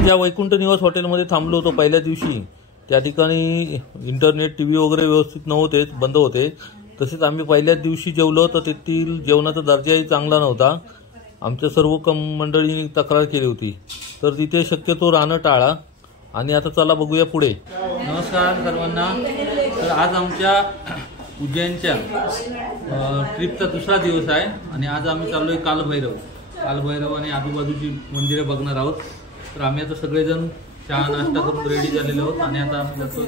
आपण ज्या वैकुंठ निवास हॉटेलमध्ये थांबलो होतो पहिल्या दिवशी त्या ठिकाणी इंटरनेट टीव्ही वगैरे व्यवस्थित नव्हते, बंद होते. तसेच आम्ही पहिल्याच दिवशी जेवलो तर तेथील जेवणाचा दर्जाही चांगला नव्हता. आमच्या सर्व मंडळींनी तक्रार केली होती, तर तिथे शक्यतो राहणं टाळा. आणि आता चला बघूया पुढे. नमस्कार सर्वांना. तर आज आमच्या उज्जैनच्या ट्रिपचा दुसरा दिवस आहे आणि आज आम्ही चाललोय कालभैरव आणि आजूबाजूची मंदिरे बघणार आहोत. तर आम्ही आता सगळेजण चहा नाश्ता करून रेडी झालेलो आहोत आणि आता आम्ही जातो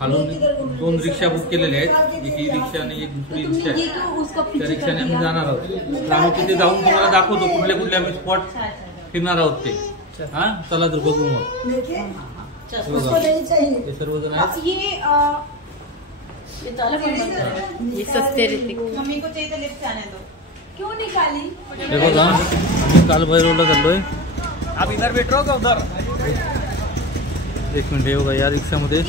खालून 2 रिक्षा बुक केलेल्या आहेत. एक ही रिक्षा आणि एक दुसरी रिक्षा आहे. त्या रिक्षाने आम्ही जाणार आहोत. तर आम्ही तिथे जाऊन तुम्हाला दाखवतो कुठले कुठले आम्ही स्पॉट फिरणार आहोत ते. हा चला तर बघू मग. हे सर्वजण आहेत. ये सस्ते रहते। मम्मी को चाहिए तो लिफ्ट आने दो। क्यों निकाली? हे बघा आम्ही कालभैरवला चाललोय. आप इधर बैठ रहे हो क्या उधर? एक मिनिट. हे बघा या रिक्षामध्ये ये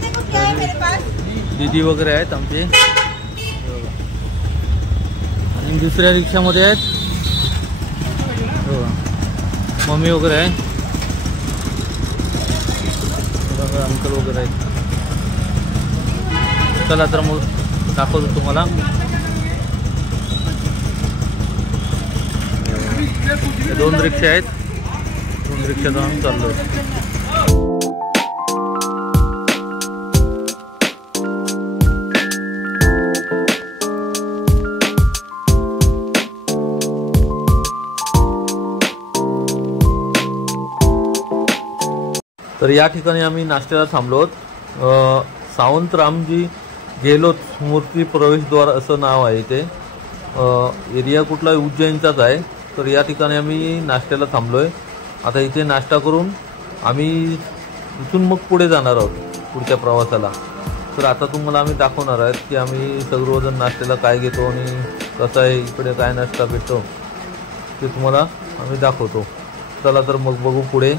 देखो क्या है मेरे पास। दीदी वगैरे आहेत आमचे आणि दुसऱ्या रिक्षामध्ये आहेत मम्मी वगैरे आहे, अंकल वगैरे आहेत. चला तर मग दाखवतो तुम्हाला. दोन रिक्षा आहेत, 2 रिक्षा जाऊन चाललो. तर या ठिकाणी आम्ही नाश्त्याला थांबलो. सावंत रामजी गेलोत मूर्ती प्रवेशद्वार असं नाव आहे इथे. एरिया कुठला उज्जैनचाच आहे. तर या ठिकाणी आम्ही नाश्त्याला थांबलोय. आता इथे नाश्ता करून आम्ही इथून मग पुढे जाणार आहोत पुढच्या प्रवासाला. तर आता तुम्हाला आम्ही दाखवणार आहेत की आम्ही सर्वजण नाश्त्याला काय घेतो आणि कसं आहे इकडे काय नाश्ता भेटतो ते तुम्हाला आम्ही दाखवतो. चला तर मग बघू पुढे.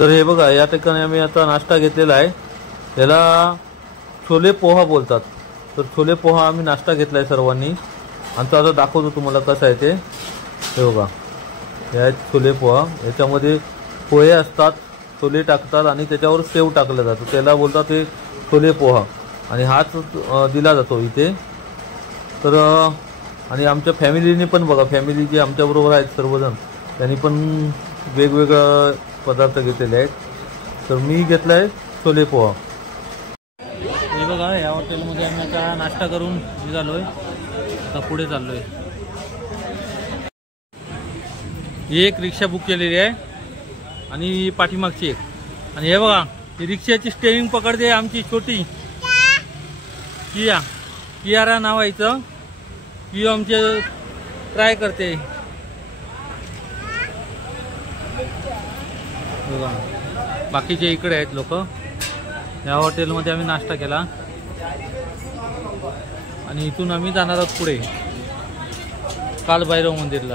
तर हे बघा या ठिकाणी आम्ही आता नाश्ता घेतलेला आहे. त्याला छोले पोहा बोलतात. तर छोले पोहा आम्ही नाश्ता घेतला आहे सर्वांनी आणि तो आता दाखवतो तुम्हाला कसं आहे ते. हे बघा हे आहेत छोले पोहा. याच्यामध्ये पोहे असतात, छोले टाकतात आणि त्याच्यावर सेव टाकलं जातं. त्याला बोलतात ते छोले पोहा आणि हाच दिला जातो इथे. तर आणि आमच्या फॅमिलीने पण बघा, फॅमिली जे आमच्याबरोबर आहेत सर्वजण त्यांनी पण वेगवेगळं पदार्थ घेतलेले आहेत. तर मी घेतला आहे छोले पोहा. हे बघा या हॉटेलमध्ये आम्ही आता नाश्ता करून निघालोय. आता पुढे चाललोय. एक रिक्षा बुक केलेली आहे आणि पाठीमागची एक. आणि हे बघा ही रिक्षाची स्टेरिंग पकडते आमची छोटी कियारा नाव आहे हिचं. ही आमचे ट्राय करते. बाकीचे इकडे आहेत लोक. या हॉटेलमध्ये आम्ही नाश्ता केला आणि इथून आम्ही जाणार आहोत पुढे कालभैरव मंदिरला.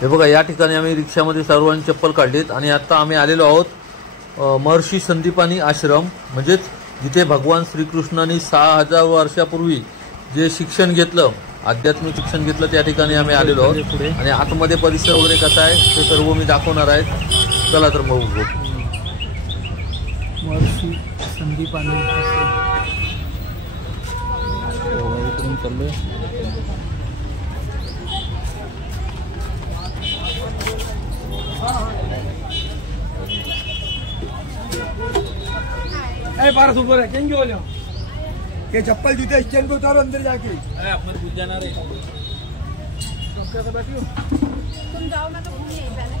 हे बघा या ठिकाणी आम्ही रिक्षामध्ये सर्वांनी चप्पल काढलीत आणि आता आम्ही आलेलो आहोत महर्षी संदीपानी आश्रम, म्हणजेच जिथे भगवान श्रीकृष्णांनी 6000 वर्षापूर्वी जे शिक्षण घेतलं, आध्यात्मिक शिक्षण घेतलं, त्या ठिकाणी आम्ही आलेलो आहोत. आणि आतमध्ये परिसर वगैरे कसा आहे ते सर्व मी दाखवणार आहे. चला तर मग बघू. महर्षी संदीपानी इकडून चाललोय. पारस ऊपर है क्यों बोलो के चप्पल जूते स्टैंड पे उतारो अंदर जाके. अपने पूछ जाना रे. तुम जाओ, मैं तो घूम यहीं पहले.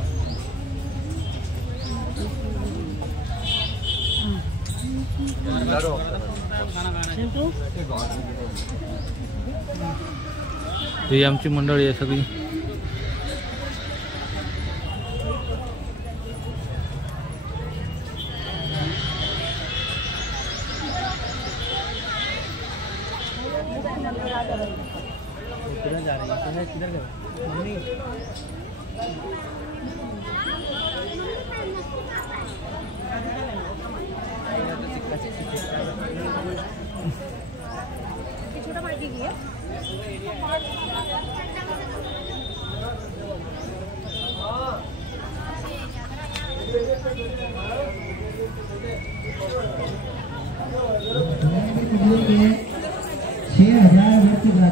ही आमची मंडळी आहे सगळी. किधर जा रही है? किधर गए मम्मी?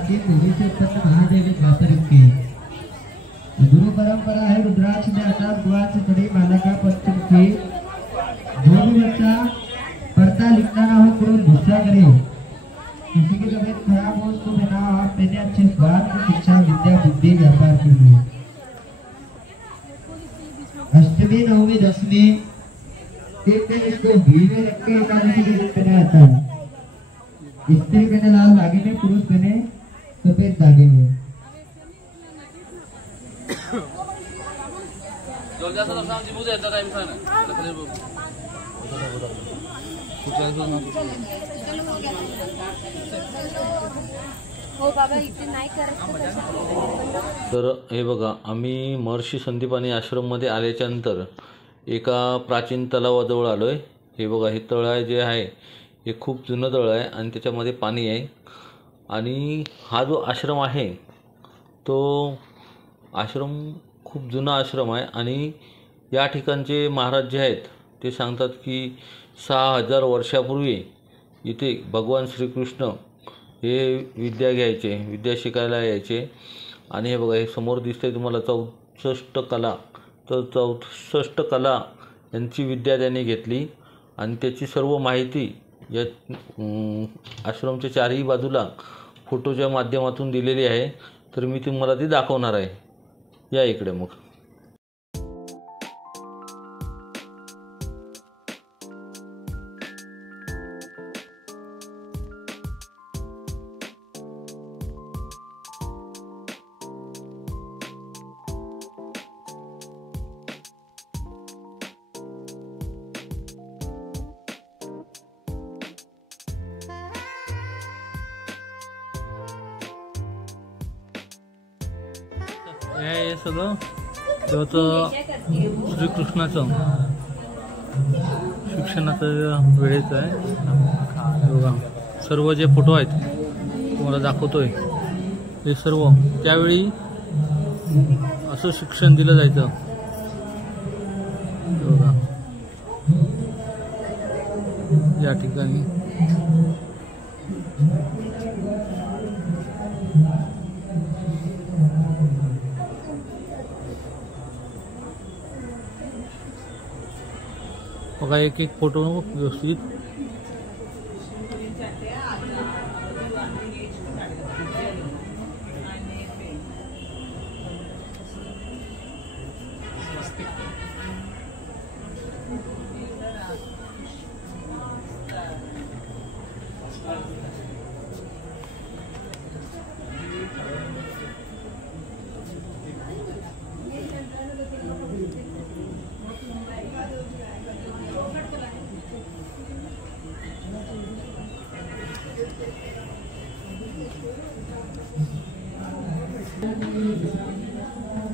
के तेजी उत्पन्न महादेव व्यापारिक के गुरु परंपरा है रुद्राक्ष में अटा द्वार से खड़ी माला का पंचम के जो भी बच्चा पढ़ता लिखता ना हो कोई गुस्सा करे, किसी की तबीयत खराब हो उसको बिना आप मैंने अच्छे स्वास्थ्य शिक्षा विद्या बुद्धि व्यापार के लिए अष्टमी नवमी दसवीं एक दिन इसको घी में रख के एकादशी के दिन पहना जाता है। स्त्री पहने लाल धागे में, पुरुष पहने सफेद धागे में। हो बाबा इथे नाही करत. तर हे बघा, आम्ही महर्षी संदीपानी आश्रममध्ये आल्याच्या नंतर एका प्राचीन तलावाजवळ आलो आहे. हे बघा, हे तळ जे आहे हे खूप जुनं तळ आहे आणि त्याच्यामध्ये पाणी आहे. आणि हा जो आश्रम आहे तो आश्रम खूप जुना आश्रम आहे. आणि या ठिकाणचे महाराज जे आहेत ते सांगतात की 6000 वर्षापूर्वी इथे भगवान श्रीकृष्ण हे विद्या शिकायला यायचे. आणि हे बघा, हे समोर दिसतंय तुम्हाला 64 कला, तर 64 कला यांची विद्या त्यांनी घेतली. आणि त्याची सर्व माहिती या आश्रमच्या चारही बाजूला फोटोच्या माध्यमातून दिलेली आहे. तर मी तुम्हाला ती दाखवणार आहे. या इकडे मग. हे सगळं तेव्हाचं श्रीकृष्णाचं शिक्षणाचं वेळेचं आहे. बघा, सर्व जे फोटो आहेत तुम्हाला दाखवतोय हे सर्व त्यावेळी असं शिक्षण दिलं जायचं. बघा, या ठिकाणी बघा, एक एक फोटो व्यवस्थित.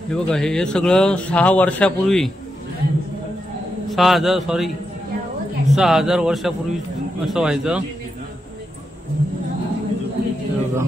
हे बघा, हे सगळं 6 वर्षापूर्वी 6000 वर्षापूर्वी असं व्हायचं. हे बघा,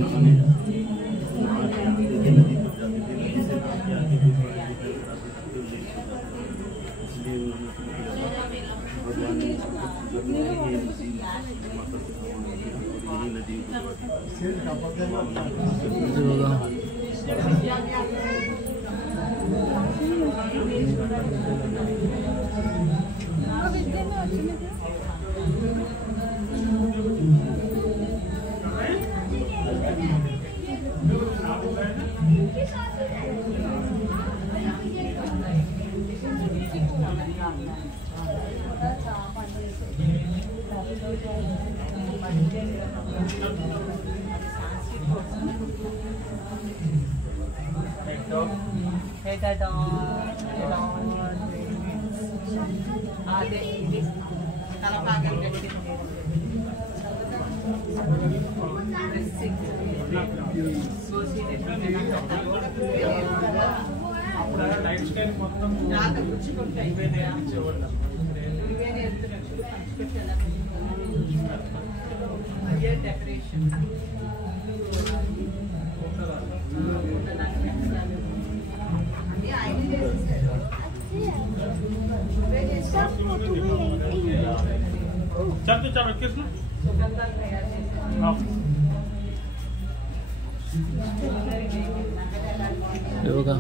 हे बघा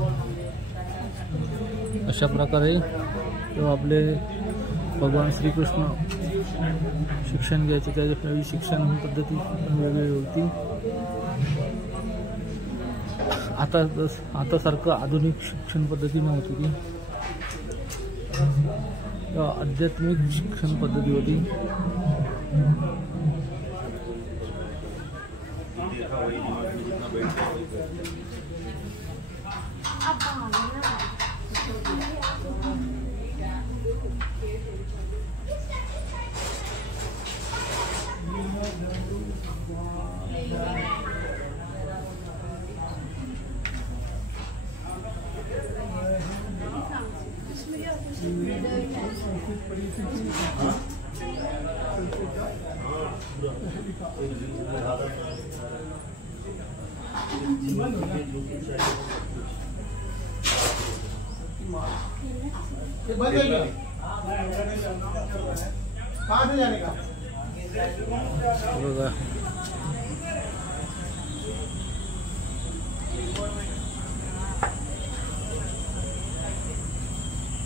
अशा प्रकारे तेव्हा आपले भगवान श्रीकृष्ण शिक्षण घ्यायचे, त्यावेळी शिक्षण पद्धती वेगवेगळी होती. आता सारखं आधुनिक शिक्षण पद्धती नव्हती ती, आध्यात्मिक शिक्षण पद्धती होती.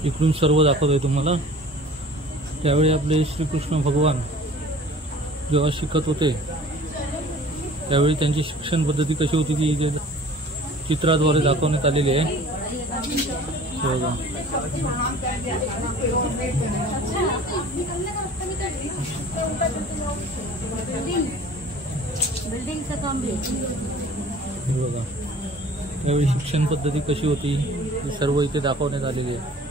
इकडून सर्व दाखवतोय तुम्हाला. त्यावेळी आपले श्रीकृष्ण भगवान जेव्हा शिकत होते त्यावेळी त्यांची शिक्षण पद्धती कशी होती ती इथे चित्राद्वारे दाखवण्यात आलेली आहे. बघा बघा त्यावेळी शिक्षण पद्धती कशी होती ही सर्व इथे दाखवण्यात आलेली आहे.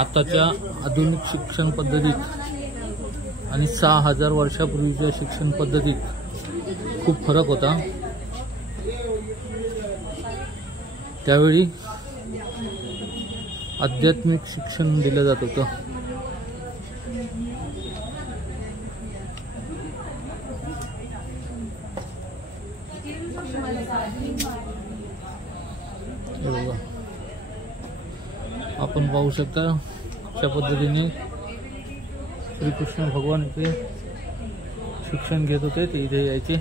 आताच्या आधुनिक शिक्षण पद्धतीत आणि 6000 वर्षापूर्वीच्या शिक्षण पद्धतीत खूप फरक होता. त्यावेळी आध्यात्मिक शिक्षण दिलं जात होतं. आपण पाहू शकता अशा पद्धतीने श्रीकृष्ण भगवान इथे शिक्षण घेत होते. ते इथे यायचे.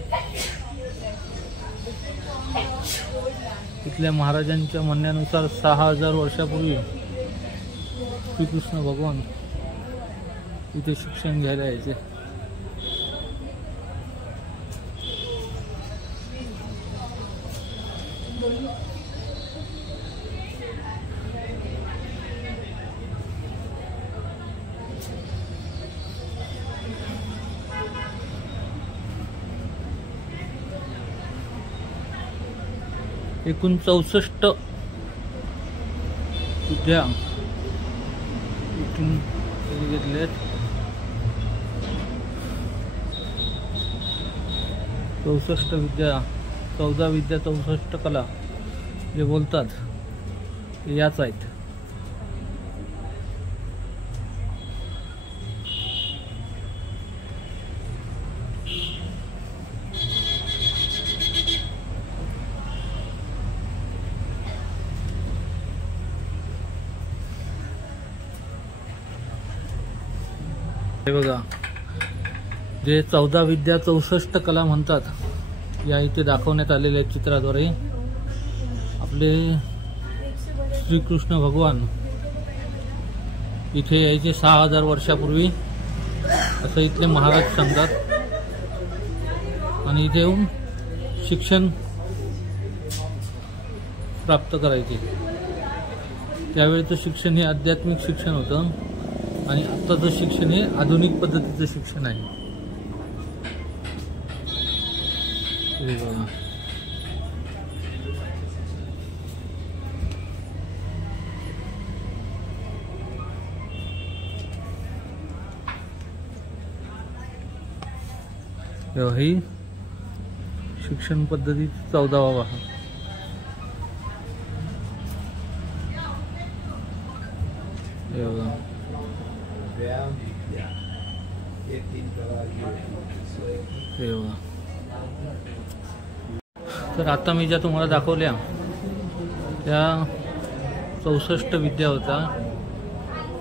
इथल्या महाराजांच्या म्हणण्यानुसार 6000 वर्षापूर्वी श्रीकृष्ण भगवान इथे शिक्षण घ्यायला यायचे. एकूण 64 विद्या इथून घेतल्यात. 64 विद्या, 14 विद्या, 64 कला जे बोलतात ते याच आहेत. हे बघा जे 14 विद्या 64 कला म्हणतात या इथे दाखवण्यात आलेल्या चित्राद्वारे. आपले श्रीकृष्ण भगवान इथे यायचे 6000 वर्षापूर्वी असं इथले महाराज सांगतात. आणि इथे येऊन शिक्षण प्राप्त करायचे. त्यावेळेचं शिक्षण हे आध्यात्मिक शिक्षण होतं आणि आत्ताचं शिक्षण हे आधुनिक पद्धतीचं शिक्षण आहे. ही शिक्षण पद्धती 14वा भाग. तर आता मी ज्या तुम्हाला दाखवल्या त्या 64 विद्या होता.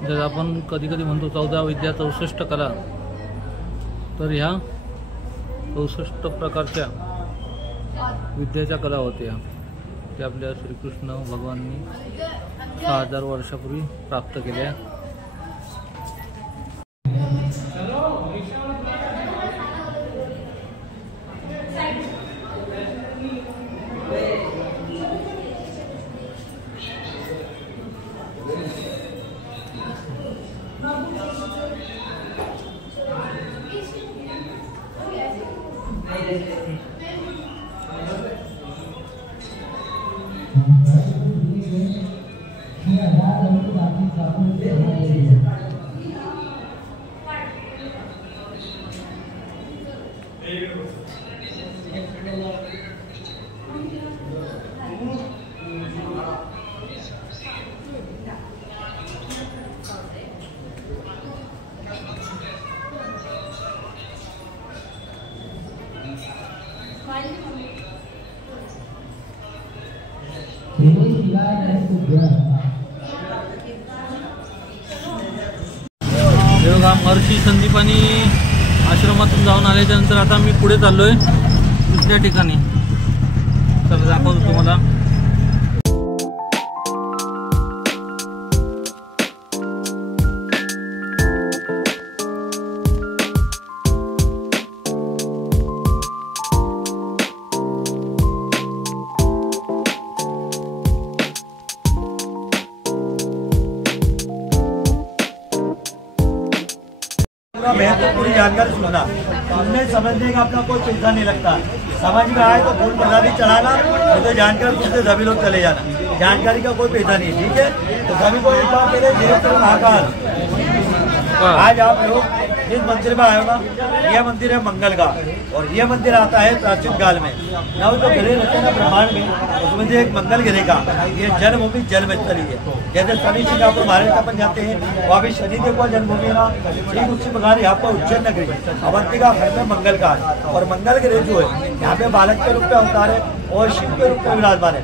जर आपण कधी कधी म्हणतो 14 विद्या 64 कला, तर ह्या 64 प्रकारच्या विद्येच्या कला होत्या त्या आपल्या श्रीकृष्ण भगवानांनी 6000 वर्षापूर्वी प्राप्त केल्या. देवगाव महर्षी संदीपानी आश्रमातून जाऊन आल्याच्या नंतर आता मी पुढे चाललोय दुसऱ्या ठिकाणी. चला दाखवतो तुम्हाला. पूरी जानकारी सुनना, सुनने समझने का अपना कोई पैसा नहीं लगता. समझ में आए तो फूल प्रसादी चढ़ाना, नहीं तो जानकारी सुनते सभी लोग चले जाना. जानकारी का कोई पैसा नहीं. ठीक है, तो सभी को एक बार मेरे देव महाकाल. आज आप लोग जिस मंदिर में आए हो ना, यह मंदिर है मंगल का, और यह मंदिर आता है प्राचीन काल में. नव जो ग्रह रहते हैं ना ब्रह्मांड में, उसमें से एक मंगल ग्रह का ये जन्मभूमि जन्मस्थली है. जैसे शनि सिंगापुर महाराष्ट्र अपन जाते हैं, वहाँ भी शनिदेव का जन्मभूमि है ना, ठीक उसी प्रकार यहाँ पर उज्जैन नगरी अवंतिका खंड में मंगल का है. और मंगल ग्रह जो है यहाँ पे बालक के रूप में अवतार है और शिव के रूप में विराजमान है,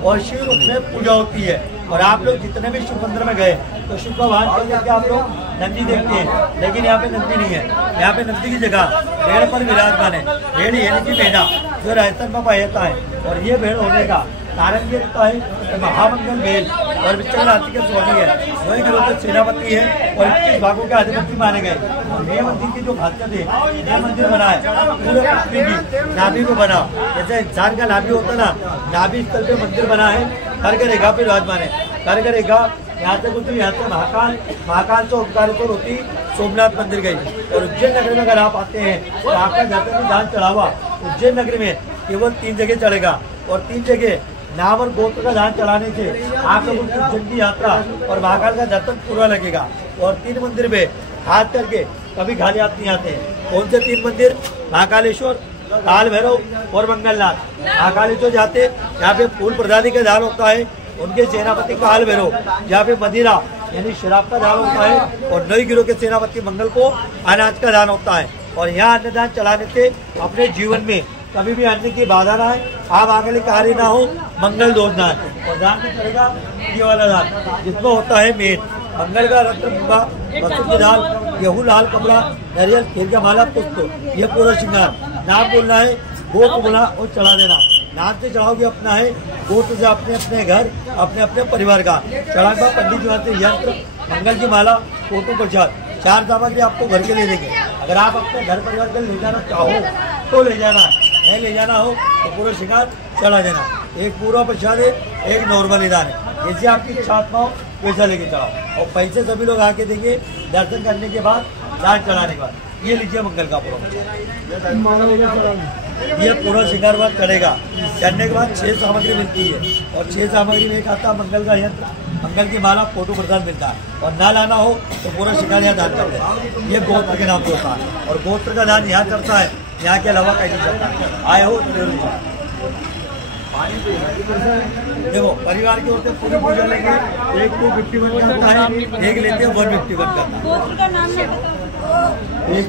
और शिव रूप में पूजा होती है. और आप लोग जितने भी शिव मंदिर में गए तो शिव का वाहन कर करके आप लोग नंदी देखते हैं, लेकिन यहाँ पे नंदी नहीं है. यहाँ पे नंदी की जगह भेड़ पर विराजमान है. भेड़ यानी कि मेढा जो राजस्थान में पाया है. और ये भेड़ होने का कारण ये रहता है महामंगल भेड़ और विचल राशि के स्वामी है, 9 ग्रहों के सेनापति है और 21 भागों के अधिपति माने गए. और ये मंदिर की जो खासियत है, ये मंदिर बना है पूरे पृथ्वी की नाभि को बना. जैसे इंसान का नाभि होता है ना, नाभि स्थल पे मंदिर बना है. करके रेखा पे विराजमान है. करके रेखा यहाँ से कुछ यहाँ से महाकाल से ओंकारेश्वर होती सोमनाथ मंदिर गई. और उज्जैन नगरी में अगर आप आते हैं तो आपका दर्शन दान चढ़ावा उज्जैन नगरी में केवल 3 जगह चढ़ेगा. और 3 जगह नाम और गोत्र का दान चढ़ाने से आप लोग उज्जैन की यात्रा और महाकाल का दर्शन पूरा लगेगा. और 3 मंदिर में हाथ करके कभी खाली हाथ नहीं आते. कौन से 3 मंदिर? महाकालेश्वर, काल भैरव और मंगलनाथ. महाकालेश्वर जाते यहाँ पे फूल प्रसादी का दान होता है. उनके सेनापति काल भैरव जहाँ पे मदिरा यानी शराब का दान होता है. और 9 गिरोह के सेनापति मंगल को अनाज का दान होता है. और यहाँ अन्नदान चढ़ाने से अपने जीवन में कभी भी अन्न की बाधा ना है, आप आगे कार्य ना हो, मंगल दोष ना है. और दान में चढ़ेगा ये वाला दान जिसमें होता है मेन मंगल का रत्न मुंगा, मसूर की दाल, गेहूँ, लाल कपड़ा, नारियल, खीर का माला, पुष्प, ये पूरा श्रृंगार. नाम बोलना है, गोत्र बोलना और चढ़ा देना. नाम से चढ़ाओगे अपना है, गोत्र से अपने अपने घर अपने अपने परिवार का. चढ़ा के पंडित जी से यंत्र, मंगल की माला, फोटो प्रसाद, 4 सामग्री आपको घर के ले देंगे. अगर आप अपने घर परिवार के ले जाना चाहो तो ले जाना, नहीं ले जाना हो तो पूरा श्रृंगार चढ़ा देना. एक पूरा प्रसाद है, एक नॉर्मल दान है. जैसे आपकी इच्छा आत्मा हो पैसा लेके चढ़ाओ. और पैसे सभी लोग आके देंगे दर्शन करने के बाद, दान चढ़ाने के बाद. ये लीजिए मंगल का पूरा, ये पूरा श्रृंगार बाद चढ़ेगा. चढ़ने के बाद 6 सामग्री मिलती है. और 6 सामग्री में एक आता है मंगल का यंत्र, मंगल की माला, फोटो प्रसाद मिलता है. और ना लाना हो तो पूरा श्रृंगार यहाँ दान करते हैं. ये गोत्र के नाम से होता है. और गोत्र का दान यहाँ करता है, यहाँ के अलावा कहीं नहीं करता. आए हो तो जरूर. देखो परिवार की ओर से पूरी पूजा लेंगे. एक 251 करता है, एक लेते हैं 151 करता है. गोत्र का नाम नहीं पता. एक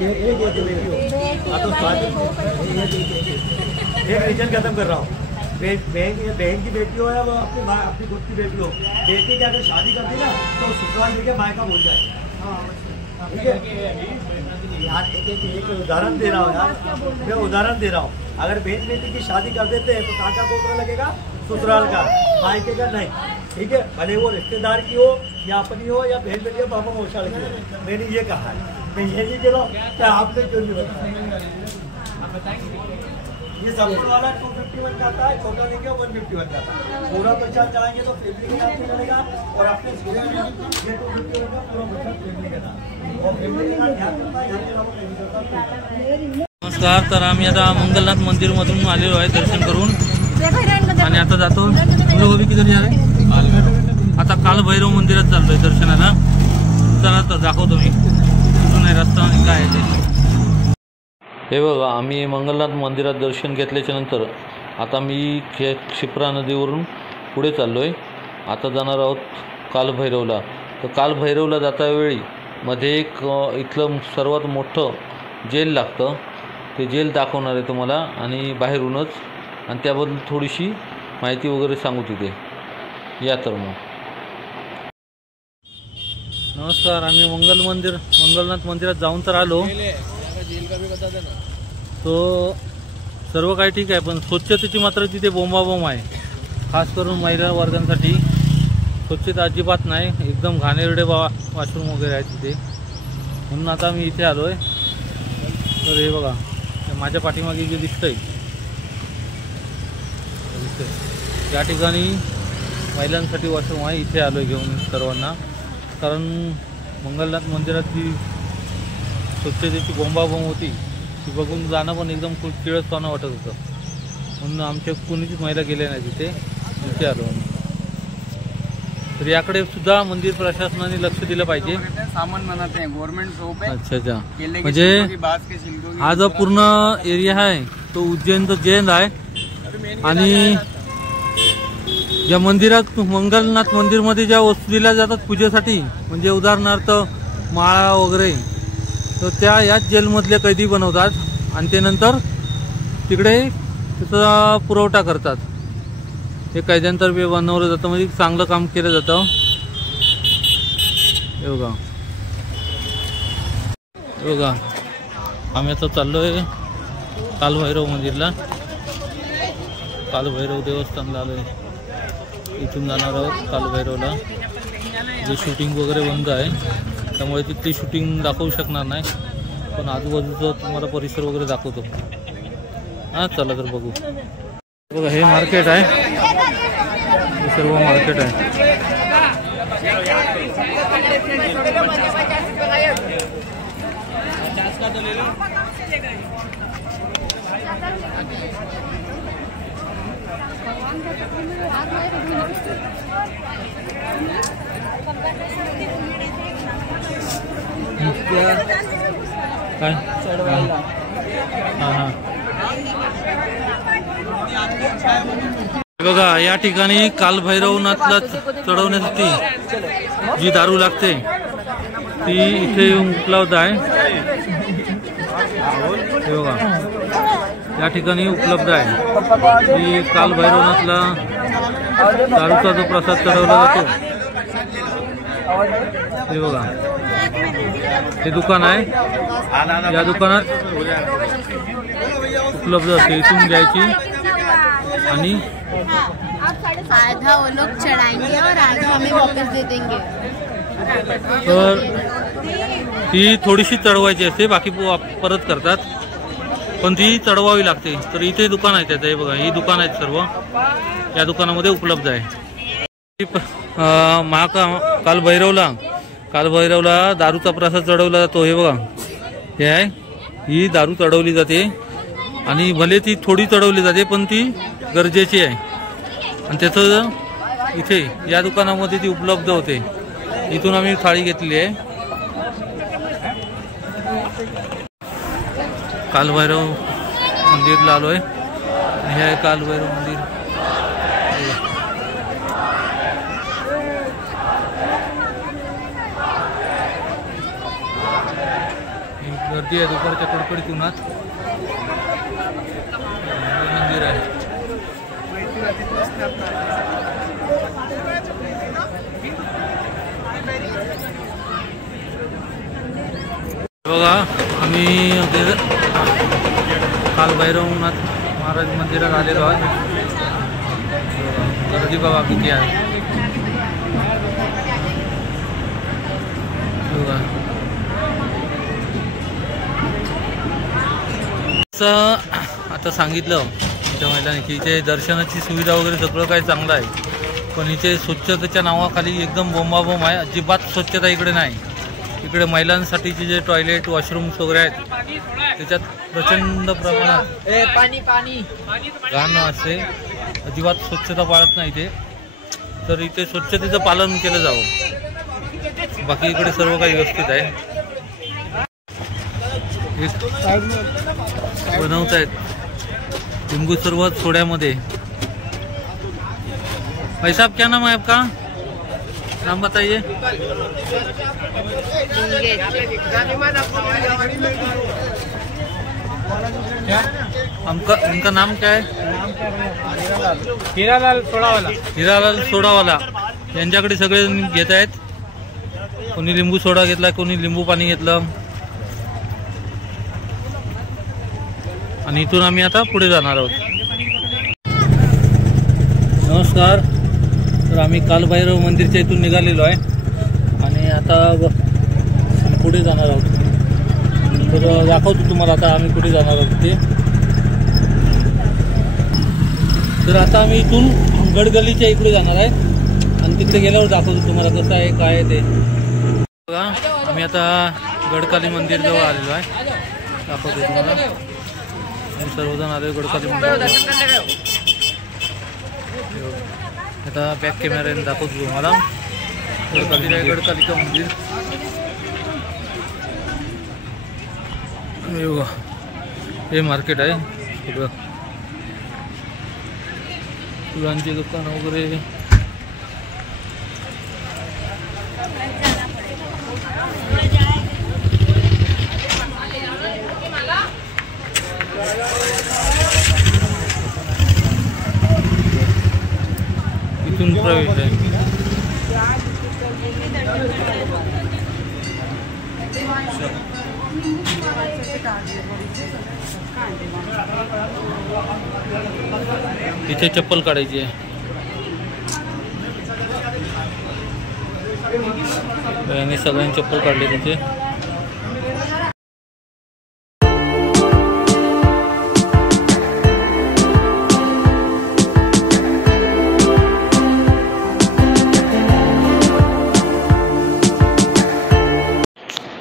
रीजन खत्म कर रहा हूँ. बहन की बेटी हो या वो अपनी माँ अपनी खुद की बेटी हो, बेटी की अगर शादी करती ना तो शुक्रवार लेके मायका बोल जाए. ठीक है यार, एक उदाहरण दे रहा हूँ यार, मैं उदाहरण दे रहा हूँ. अगर बहन बेटी की शादी कर देते हैं तो काका गोत्र लगेगा ससुराल का, मायके का नहीं। ठीक है, भले वो रिश्तेदार की हो या अपनी हो या बहन बेटी पापा मौसाल की हो। मैंने ये कहा है, मैं ये नहीं कह रहा हूँ क्या आपने क्यों नहीं बताया। ये संपूर्ण वाला 251 का आता है, छोटा लेंगे 151 का आता है। पूरा बच्चा चलाएंगे तो फैमिली के नाम से चलेगा और अपने ये 251 का पूरा बच्चा फैमिली के नाम और फैमिली के नाम ध्यान रखना है। नमस्कार, तर आम्ही आता मंगलनाथ मंदिरमधून आलेलो आहे दर्शन करून आणि आता जातो मुलं किती जा आहे आता कालभैरव मंदिरात चाललोय दर्शनाला। चला तर दाखवतो मी कुठून आहे रस्ता आणि काय आहे ते। हे बघा, आम्ही मंगलनाथ मंदिरात दर्शन घेतल्याच्या नंतर आता मी क्षिप्रा नदीवरून पुढे चाललोय। आता जाणार आहोत कालभैरवला। तर कालभैरवला जातावेळी मध्ये एक इथलं सर्वात मोठं जेल लागतं, ते जेल दाखवणार आहे तुम्हाला आणि बाहेरूनच, आणि त्याबद्दल थोडीशी माहिती वगैरे सांगू तिथे। या तर मग नमस्कार, आम्ही मंगलनाथ मंदिरात जाऊन तर आलो। तो सर्व काही ठीक आहे, पण स्वच्छतेची मात्र तिथे बोंबाबोंब आहे। खास करून महिला वर्गांसाठी स्वच्छता अजिबात नाही, एकदम घाणेरडे वॉशरूम वगैरे आहेत तिथे। म्हणून आता मी इथे आलोय। तर हे बघा, माझ्या पाठीमागे जे दिसतंय या ठिकाणी महिलांसाठी वॉशरूम आहे। इथे आलोय घेऊन सर्वांना, कारण मंगलनाथ मंदिरात जी स्वच्छतेची बोंबाबोंब होती ती बघून जाणं पण एकदम खूप किळसवाणं वाटत होतं। म्हणून आमच्या कोणीच महिला गेल्या नाही तिथे, इथे आलो आम्ही। तर याकडे सुद्धा मंदिर प्रशासनाने लक्ष दिलं पाहिजे। सामान बनाते हैं गवर्नमेंट शॉप है। अच्छा, म्हणजे हा जो पूर्ण एरिया आहे तो उज्जैनचा जैन आहे आणि या मंदिरात मंगलनाथ मंदिरमध्ये ज्या वस्तू दिल्या जातात पूजेसाठी, म्हणजे उदाहरणार्थ माळा वगैरे, तर त्या याच जेलमधले कैदी बनवतात आणि ते नंतर तिकडे त्याचा पुरवठा करतात। हे कैद्यांतर्फे बनवलं जातं, म्हणजे चांगलं काम केलं जातं। हे बघा, आम्ही आता चाललोय कालभैरव मंदिरला, कालभैरव देवस्थानला आलोय। इथून जाणार आहोत कालभैरवला। जे शूटिंग वगैरे बंद आहे त्यामुळे तिथली शूटिंग दाखवू शकणार नाही, पण आजूबाजूचा तुम्हाला परिसर वगैरे दाखवतो। हां, चला तर बघू। बघा, हे मार्केट आहे, हे सर्व मार्केट आहे। काय बघा, या ठिकाणी कालभैरवनाथला चढवण्यासाठी जी दारू लागते ती इथे उपलब्ध आहे। हे बघा, या ठिकाणी उपलब्ध आहे। ही कालभैरवनाथला दारूचा जो प्रसाद चढवला जातो, हे बघा, हे दुकान आहे। या दुकानात उपलब्ध असते। इथून जायची आणि आधा वो लोग चढ़ाएंगे और आधा हमें वापस दे देंगे। तर ती थोडीशी चढवायची असते, बाकी परत करतात, पण ती चढवावी लागते। तर इथे दुकान आहे त्याचं, हे बघा, ही दुकान आहेत सर्व, या दुकानामध्ये उपलब्ध आहे। कालभैरवला दारूचा प्रसाद चढवला जातो। हे बघा, हे आहे, ही दारू चढवली जाते आणि भले ती थोडी चढवली जाते पण ती गरजेची आहे आणि त्याचं इथे या दुकानामध्ये ती उपलब्ध होते। इथून आम्ही थाळी घेतली आहे। कालभैरव मंदिरला आलोय। हे आहे कालभैरव मंदिर। गर्दी आहे दुपारच्या कडकडीत उन्हात। मंदिर आहे। बघा, आम्ही कालभैरवनाथ महाराज मंदिरात आलेलो आहे. गर्दी बघा किती आहे. आता सांगितलं त्या महिलांनी की इथे दर्शनाची सुविधा वगैरे सगळं काही चांगलं आहे, पण इथे स्वच्छतेच्या नावाखाली एकदम बोंबाबोंब आहे. अजिबात स्वच्छता इकडे नाही. इकडे महिलांसाठीचे जे टॉयलेट वॉशरूम्स वगैरे आहेत त्याच्यात प्रचंड प्रमाणात घाण असते. अजिबात स्वच्छता पाळत नाही ते. तर इथे स्वच्छतेचं पालन केलं जावं. बाकी इकडे सर्व काही व्यवस्थित आहे. बनवत आहेत लिंबू सरबत सोड्यामध्ये. भाई साहब क्या नाम है आपका? नाम बताइए. उनका नाम क्या है? हीरालाल सोडावाला. हिरालाल सोडावाला. यांच्याकडे सगळे घेत आहेत. कोणी लिंबू सोडा घेतला, कोणी लिंबू पाणी घेतलं. आणि इथून आम्ही आता पुढे जाणार आहोत. नमस्कार. तर आम्ही कालभैरव मंदिरच्या इथून निघालेलो आहे आणि आता पुढे जाणार आहोत. तर दाखवतो तुम्हाला आता आम्ही कुठे जाणार आहोत ते. तर आता आम्ही इथून गडगल्लीच्या इकडे जाणार आहे आणि तिकडे गेल्यावर दाखवतो तुम्हाला कसं आहे काय आहे ते. बघा आम्ही आता गडकाली मंदिर जवळ आलेलो आहे. दाखवतो तुम्हाला. सर्वजण आले गडकाली मंदिर. आता बॅक कॅमेऱ्याने दाखवतो तुम्हाला गडकालिका मंदिर. हे मार्केट आहे सगळं. फुलांची दुकान वगैरे. इथून प्रवेश आहे. इथे चप्पल काढायची आहे. यांनी सगळ्यांनी चप्पल काढली तिथे.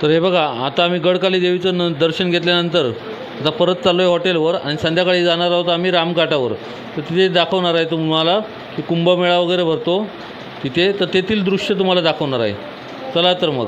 तर हे बघा आता आम्ही गडकाली देवीचं दर्शन घेतल्यानंतर आता परत चाललो आहे हॉटेलवर आणि संध्याकाळी जाणार आहोत आम्ही रामघाटावर. तर तिथे दाखवणार आहे तुम्हाला की कुंभमेळा वगैरे भरतो तिथे. तर तेथील दृश्य तुम्हाला दाखवणार आहे. चला तर मग.